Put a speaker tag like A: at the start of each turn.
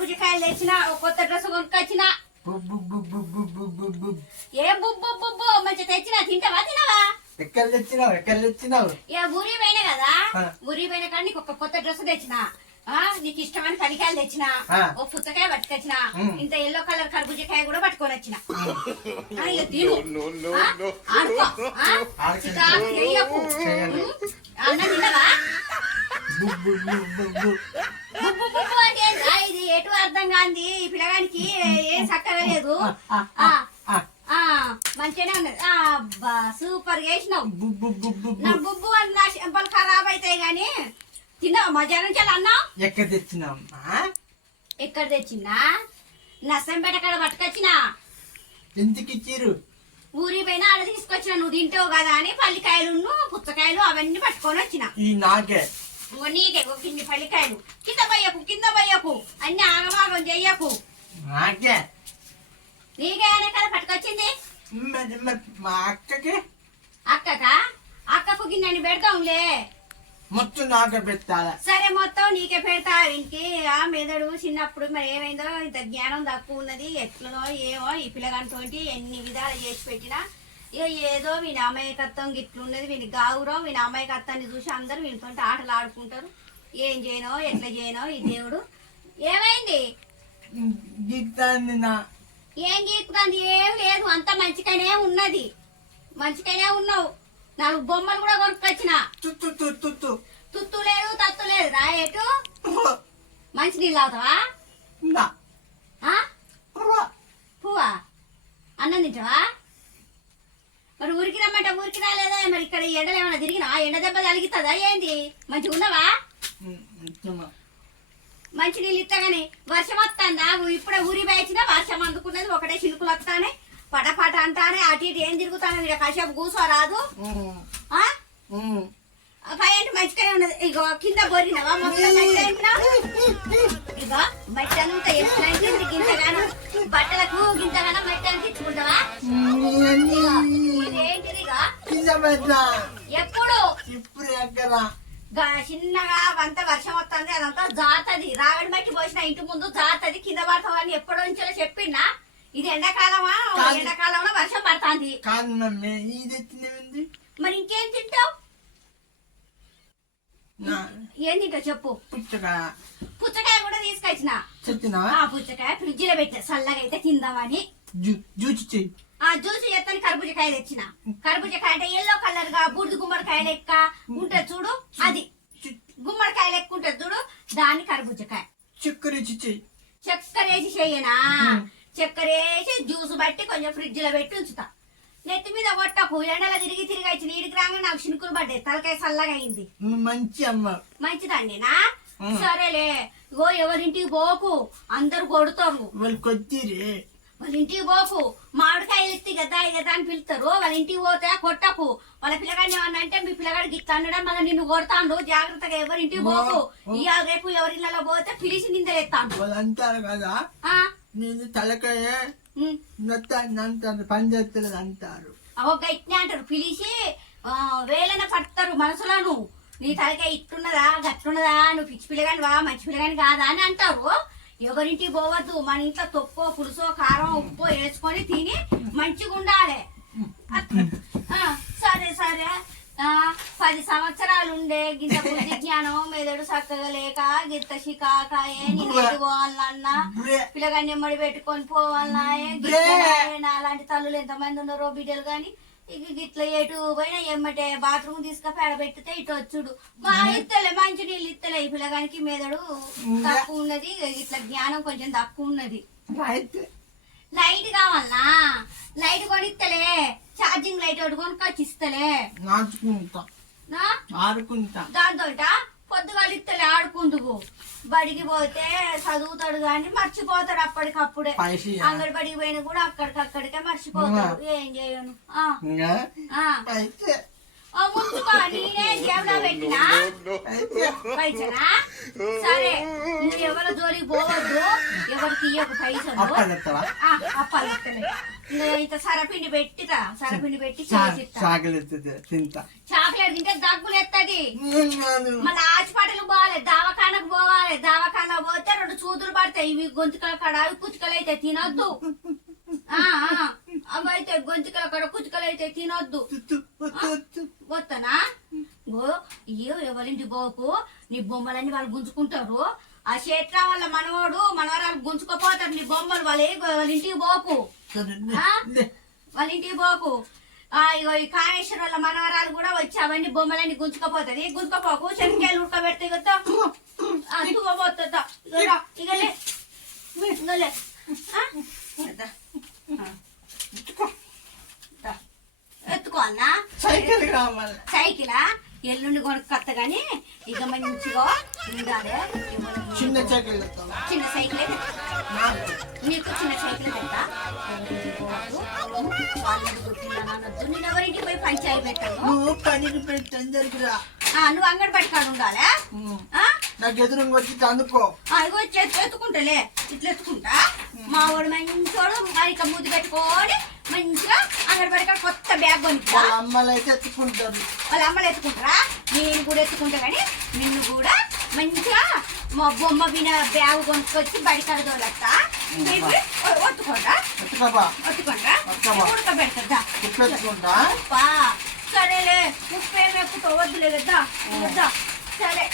A: బుజ్జికాయలు తెచ్చిన కొత్త డ్రెస్ కొనుక్కొచ్చిన ఏం బుబ్బు మంచి తెచ్చిన తింటావా తినవా
B: ఎక్కడ తెచ్చినావు ఎక్కడ తెచ్చినావు
A: ఏ ఊరి పోయినా కదా ఊరి పోయిన కానీ నీకు ఒక కొత్త డ్రెస్ తెచ్చిన నీకు ఇష్టమైన పనికాయలు తెచ్చిన ఓ పుచ్చకాయ పట్టుకొచ్చిన ఇంత ఎల్లో కలర్ కర్బూజకాయ కూడా పట్టుకొని వచ్చిన అన్న తిన్నవా ఎటు అర్థం కాంది? ఈ పిల్లగానికి ఏం చక్కగా లేదు.
B: ఆ,
A: ఆ,
B: ఆ.
A: ఆ, మంచిగానే ఉన్నది. అబ్బా సూపర్ వేసినావు. నా
B: బుబ్.
A: బుబ్బు అని నా చెంపలు ఖరాబ్ అవుతాయి గాని తిన్నావు? మధ్యాహ్నం చాలా అన్నావు?
B: ఎక్కడ తెచ్చినావమ్మా?
A: ఎక్కడ తెచ్చిందా నర్సంపేట కాడ పట్టుకొచ్చినా?
B: ఎందుకు ఇచ్చిర్రు?
A: ఊరి పైన ఆడ తీసుకొచ్చిన నువ్వు తింటావు కదా అని పల్లికాయలు పుచ్చకాయలు అవన్నీ పట్టుకొని వచ్చిన.
B: ఈ నాకే
A: ఇంకో నీకే ఒక కింది పల్లికాయలు కింద పోయకు కింద పోయకు. అన్ని ఆగమాగం చెయ్యకు
B: నాకే.
A: నీకే అనే కదా పట్టుకొచ్చింది?
B: మరి మరి మా అక్కకి.
A: అక్కక? అక్కకు గిన్నెని పెడతాంలే
B: మొత్తం నాకే పెట్టాలా.
A: సరే మొత్తం నీకే పెడతా. ఇంటికి ఆ మెదడు చిన్నప్పుడు మరి ఏమైందో ఇంత జ్ఞానం తక్కువ ఉన్నది ఎట్లనో ఏమో ఈ పిల్లగానితో ఎన్ని విధాలు చేసి పెట్టినా ఇక ఏదో వీని అమాయకత్వం గిట్లున్నది వీని గావురం వీని అమాయకత్వాన్ని చూసి అందరూ వీనితో ఆటలు ఆడుకుంటారు. ఏం చేయనో ఎట్లా చేయనో ఈ దేవుడు. ఏమైంది?
B: గీతాన్ని నా.
A: ఏం గీకుతుంది ఏం లేదు అంత మంచిగానే ఉన్నది. మంచిగానే ఉన్నావు. నాలుగు బొమ్మలు కూడా కొనుక్కొచ్చిన.
B: తుత్తు తుత్తు తుత్తు
A: తుత్తు లేదు తత్తు లేదు. రా ఎటు? మంచి నీళ్ళు అవుతావా? పువ్వా? అన్నం తింటావా? మరి ఊరికి రాలేదా? మరి ఇక్కడ ఎండలు ఏమైనా తిరిగినా? ఎండ దెబ్బ తగిలిస్తుందా ఏంది? మంచిగా ఉన్నావా? మంచి నీళ్ళు ఇస్తాగాని వర్షం వస్తుందా? ఇప్పుడే ఊరి వేయించినా వర్షం అందుకున్నది ఒకటే చినుకులు వస్తానే పట పట అంటానే అటు ఇటు ఏం తిరుగుతాను ఇక్కడ కాసేపు కూర్చోరాదు ఆ? ఆ పై ఏంటి మంచిగానే ఉన్నది? ఇగో కింద బొరినవా? మొత్తం? ఇగో మట్టి అంతా బట్టలకు గింతగానో మట్టి ఇదేంటిది ఇగో? ఎప్పుడు?
B: ఇప్పుడు ఎక్కడ?
A: గా- చిన్నగా అంత వర్షం వస్తుంది అదంతా జాతది. రాగడి మట్టి పోసిన ఇంటి ముందు జాతది కింద పడతామని ఎప్పటి నుంచో చెప్పిందా ఇది ఎండాకాలమా?
B: కాదు.
A: ఎండాకాలంలో వర్షం పడుతుంది.
B: కాదు మమ్మీ ఇది
A: మరి ఇంకేం తింటావు?
B: నా
A: ఏం తింటావు చెప్పు.
B: పుచ్చగా
A: పుచ్చకాయ కూడా తీసుకొచ్చిన. ఆ పుచ్చకాయ ఫ్రిడ్జ్లో పెట్టా. చల్లగా అయితే తిందామని.
B: జూచి చెయ్యి
A: ఆ జ్యూస్ ఎత్తని కర్బూజకాయ తెచ్చిన. కర్బూజకాయ అంటే ఎల్లో కలర్గా బూడిద గుమ్మడికాయ లెక్క ఉంటది చూడు అది. గుమ్మడికాయ లెక్క ఉంటది చూడు దాన్ని కర్బూజకాయ.
B: చక్కెర
A: చక్కెర వేసి చెయ్యనా. చక్కెర వేసి జ్యూస్ బట్టి కొంచెం ఫ్రిడ్జ్లో పెట్టి ఉంచుతా. నెత్తి మీద కొట్టకు ఎండలో తిరిగి తిరిగి వచ్చి నీడికి రాగా నాకు చినుకులు పడ్డాయి. తలకాయ చల్లగా అయింది.
B: మంచి అమ్మ.
A: మంచిదండినా. సరేలే ఓ ఎవరింటికి పోకు అందరు కొడుతారు.
B: వాళ్ళు కొద్దిరే.
A: వాళ్ళ ఇంటికి పోకు. మామిడికాయలు ఎత్తి గదా గదా అని పిలుస్తారు. వాళ్ళ ఇంటికి పోతే కొట్టకు. వాళ్ళ పిల్లగాడిని ఏమన్నా అంటే మీ పిల్లగాడికి అనడం మళ్ళీ నిన్ను కొడతాండు. జాగ్రత్తగా ఎవరి ఇంటికి పోకు. ఇవాళ రేపు ఎవరి ఇళ్ళలో పోతే పిలిచి నిందలేస్తాను
B: వాళ్ళు అంటారు కదా నేను తలకాయ అంటారు పని చేస్తలేదు అంటారు.
A: అవో గట్టినే అంటారు. పిలిచి వేలన పడతారు మనసులను. నీ తలకాయ ఇట్టున్నదా గట్టున్నదా నువ్వు పిచ్చి పిల్లగాని వా మంచి పిల్లగాని కాదా అని అంటారు. ఎవరింటికి పోవద్దు మన ఇంట్లో తొక్కో పులుసో కారం ఉప్పు వేసుకొని తిని మంచిగా ఉండాలి. ఆ, సరే సరే. ఆ, పది సంవత్సరాలు ఉండే గింత బుద్ధి జ్ఞానం మెదడు చక్కగా లేక గింత షికాకాయే నేను పోవాలన్నా పిల్లగాన్ని ఎమ్మడి పెట్టుకొని పోవాలన్నా నాలాంటి తల్లులు ఎంతమంది ఉన్నారో బిడ్డలు గాని ఇక గిట్ల ఎటు బాత్రూమ్ తీసుకపోయి ఆడ పెట్టితే ఇటు వచ్చుడు. మా ఇత్తలే మంచి నీళ్ళు ఇత్తలే. ఈ పిల్లగానికి మెదడు తక్కువ ఉన్నది ఇట్లా జ్ఞానం కొంచెం తక్కువ ఉన్నది. లైట్ కావాలనా లైట్ కొనిస్తలే ఛార్జింగ్ లైట్ ఒకటి కొనుక్కొచ్చి ఇస్తలే.
B: ఆడుకుంటా.
A: దాంతో పొద్దుగాలు ఇస్తలే ఆడుకుందుకు బడికి పోతే చదువుతాడు గాని మర్చిపోతాడు అప్పటికప్పుడే. అంగడి బడికి పోయినా కూడా అక్కడికక్కడికే మర్చిపోతాడు. ఏం చేయను? ముంచుకో నేనే జేబులో పెట్టినా? పైసలా? సరే నువ్వు ఎవరి జోలికి పోవద్దు ఎవరికి ఇయ్యకు పైసలు. ఇంకా ఇంత సరపిండి పెట్టితా సరపిండి పెట్టి
B: చా-
A: చేసిస్తా.
B: చాకలెత్తుతే తింటా.
A: చాక్లెట్ తింటే దగ్గులు ఎత్తది. మళ్ళీ హాస్పిటల్ పోవాలి దవాఖానకు పోవాలి దవాఖాన పోతే రెండు చూదులు పడతాయి. ఇవి గొంతుకల కాడ అవి కుచ్చుకలు అయితే తినొద్దు. అవి అయితే గొంతుకల కాడ కుచ్చుకలు అయితే తినొద్దు. వస్తానా ఎవరింటి పోకు నీ బొమ్మలన్నీ వాళ్ళు గుంజుకుంటారు. ఆ చేట్ల వాళ్ళ మనవాడు మనవరాలు గుంజుకోపోతారు నీ బొమ్మలు వాళ్ళ వాళ్ళ ఇంటికి పోకు. వాళ్ళ ఇంటికి పోకు ఆ ఇగో ఈ కాళేశ్వర వాళ్ళ మనవరాలు కూడా వచ్చి అవన్నీ బొమ్మలన్నీ గుంజుకపోతుంది గుంజుకపోకు? శనక్కాయలు ఉడకబెడితే కదా తువ్వబోతుందా ఇక. ఎత్తుకో. అన్నా
B: సైకిల్ కావాలి.
A: సైకిలా? ఎల్లుండి కొనుక్కొత్త గాని ఇక మంచిగా ఉండాలి.
B: చిన్న సైకిల్?
A: చిన్న సైకిలే
B: నాకు
A: నీకు చిన్న సైకిల్ పెట్టా నేను ఎవరింటికి పోయి పంచాయి పెట్టాను
B: నువ్వు పనికి పెట్టి అందరికి రా
A: ఆ, నువ్వు అంగడి పట్టుకాడు ఉండాలా?
B: నాకు ఎదురుగా వచ్చి అందుకో
A: చేతి ఎత్తుకుంటాలే. ఇట్లా ఎత్తుకుంటా? మా వాడు మంచోడు ఇక ముద్దు పెట్టుకొని మంచిగా అంగడి పట్టుకాడు కొత్త బ్యాగ్
B: వాళ్ళ అమ్మలు అయితే ఎత్తుకుంటారు.
A: వాళ్ళ అమ్మలు ఎత్తుకుంటారా? నేను కూడా ఎత్తుకుంటా కానీ నిన్ను కూడా మంచిగా మా బొమ్మ విన బ్యాగ్ కొనుక్కొచ్చి బడి కడదోలత్తా ఒత్తుకోండా
B: ఎత్తుకోబా
A: ఒత్తుకోండా
B: ఒత్తుకోబా.
A: ఉడకబెడతా అబ్బా, సరేలే ఉప్పు ఏమి ఎక్కువ వద్దులే కదా వద్దా. సరే.